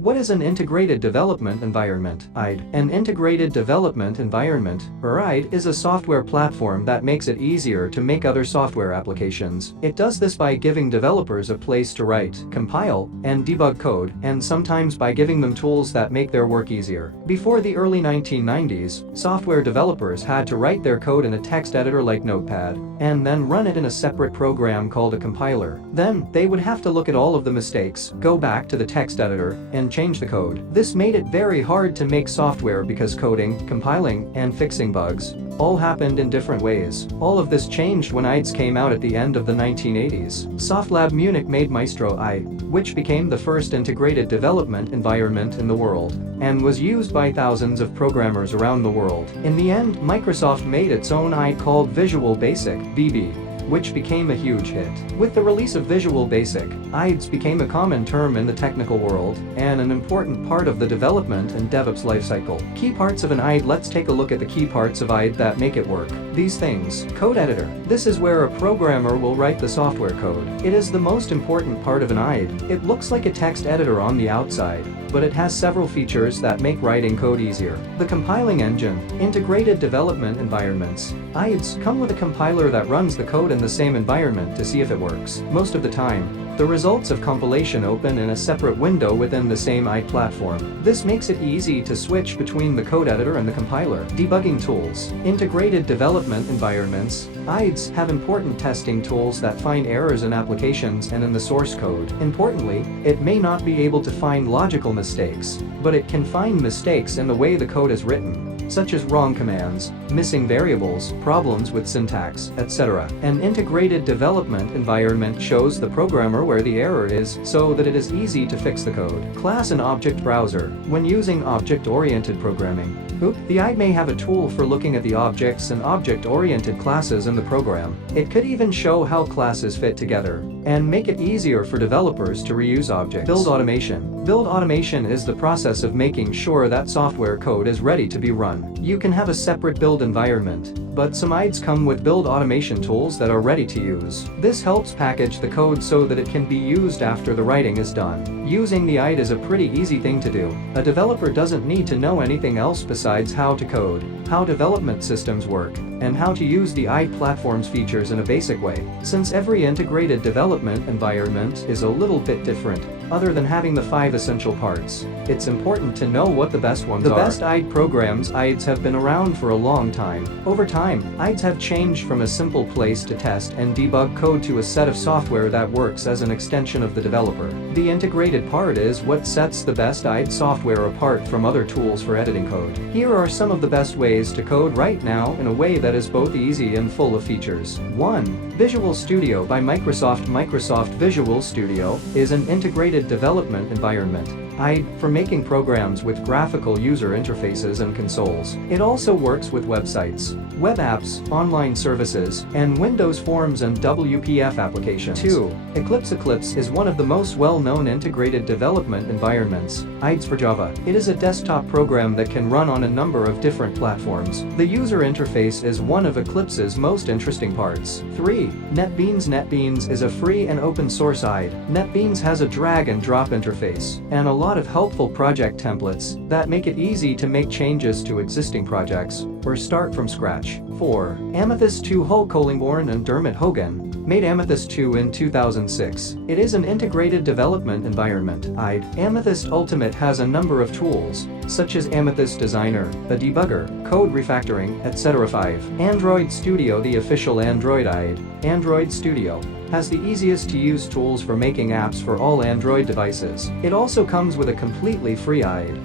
What is an integrated development environment? IDE. An integrated development environment, or IDE, is a software platform that makes it easier to make other software applications. It does this by giving developers a place to write, compile, and debug code, and sometimes by giving them tools that make their work easier. Before the early 1990s, software developers had to write their code in a text editor like Notepad, and then run it in a separate program called a compiler. Then, they would have to look at all of the mistakes, go back to the text editor, and change the code. This made it very hard to make software because coding, compiling, and fixing bugs all happened in different ways. All of this changed when IDES came out at the end of the 1980s. SoftLab Munich made Maestro IDE, which became the first integrated development environment in the world, and was used by thousands of programmers around the world. In the end, Microsoft made its own IDE called Visual Basic, VB, which became a huge hit. With the release of Visual Basic, IDES became a common term in the technical world, and an important part of the development and DevOps lifecycle. Key parts of an IDE. Let's take a look at the key parts of IDE that make it work. These things. Code editor. This is where a programmer will write the software code. It is the most important part of an IDE. It looks like a text editor on the outside, but it has several features that make writing code easier. The compiling engine. Integrated development environments. IDES come with a compiler that runs the code in the same environment to see if it works. Most of the time, the results of compilation open in a separate window within the same IDE platform. This makes it easy to switch between the code editor and the compiler. Debugging tools. Integrated development environments. IDES have important testing tools that find errors in applications and in the source code. Importantly, it may not be able to find logical mistakes, but it can find mistakes in the way the code is written, such as wrong commands, missing variables, problems with syntax, etc. An integrated development environment shows the programmer where the error is so that it is easy to fix the code. Class and object browser. When using object-oriented programming, the IDE may have a tool for looking at the objects and object-oriented classes in the program. It could even show how classes fit together, and make it easier for developers to reuse objects. Build automation. Build automation is the process of making sure that software code is ready to be run. You can have a separate build environment, but some IDES come with build automation tools that are ready to use. This helps package the code so that it can be used after the writing is done. Using the IDE is a pretty easy thing to do. A developer doesn't need to know anything else besides how to code, how development systems work, and how to use the IDE platform's features in a basic way. Since every integrated development environment is a little bit different, other than having the 5 essential parts, it's important to know what the best ones are. The best IDE programs. IDES have been around for a long time. Over time, IDES have changed from a simple place to test and debug code to a set of software that works as an extension of the developer. The integrated part is what sets the best IDE software apart from other tools for editing code. Here are some of the best ways to code right now in a way that is both easy and full of features. 1. Visual Studio by Microsoft. Microsoft Visual Studio is an integrated development environment IDE for making programs with graphical user interfaces and consoles. It also works with websites, web apps, online services, and Windows Forms and WPF applications. 2. Eclipse. Eclipse is one of the most well-known integrated development environments. IDES for Java. It is a desktop program that can run on a number of different platforms. The user interface is one of Eclipse's most interesting parts. 3. NetBeans. NetBeans is a free and open source IDE. NetBeans has a drag and drop interface, and a lot of helpful project templates that make it easy to make changes to existing projects or start from scratch. 4. Amethyst 2. Collingbourne and Dermot Hogan made Amethyst 2 in 2006. It is an integrated development environment IDE. Amethyst Ultimate has a number of tools, such as Amethyst Designer, a debugger, code refactoring, etc. 5. Android Studio. The official Android IDE, Android Studio, has the easiest to use tools for making apps for all Android devices. It also comes with a completely free IDE.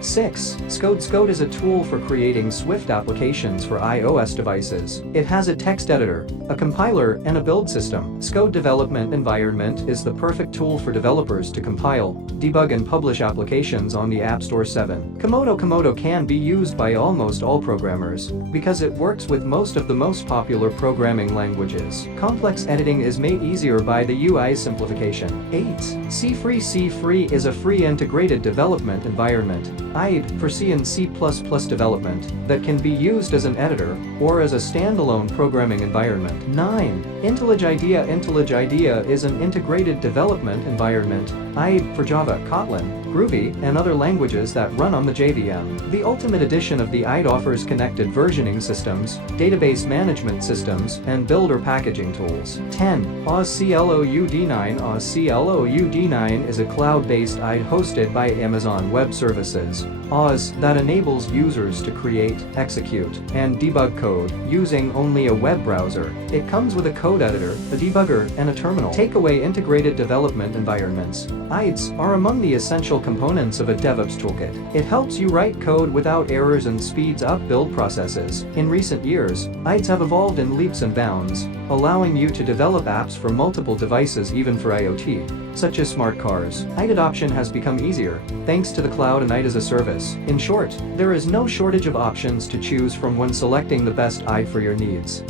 6. Xcode. Xcode is a tool for creating Swift applications for iOS devices. It has a text editor, a compiler, and a build system. Xcode development environment is the perfect tool for developers to compile, debug, and publish applications on the App Store. 7. Komodo. Komodo can be used by almost all programmers because it works with most of the most popular programming languages. Complex editing is made easier by the UI simplification. 8. C-Free. C-Free is a free integrated development environment IDE for C and C++ development that can be used as an editor or as a standalone programming environment. 9. IntelliJ IDEA. IntelliJ IDEA is an integrated development environment IDE for Java. Kotlin. Groovy, and other languages that run on the JVM. The Ultimate Edition of the IDE offers connected versioning systems, database management systems, and builder packaging tools. 10. OSCLOUD9 OSCLOUD9 is a cloud-based IDE hosted by Amazon Web Services. OS that enables users to create, execute, and debug code using only a web browser. It comes with a code editor, a debugger, and a terminal. Takeaway: integrated development environments. IDES are among the essential components of a DevOps toolkit. It helps you write code without errors and speeds up build processes. In recent years, IDES have evolved in leaps and bounds, allowing you to develop apps for multiple devices, even for IoT, such as smart cars. IDE adoption has become easier, thanks to the cloud and IDE as a service. In short, there is no shortage of options to choose from when selecting the best IDE for your needs.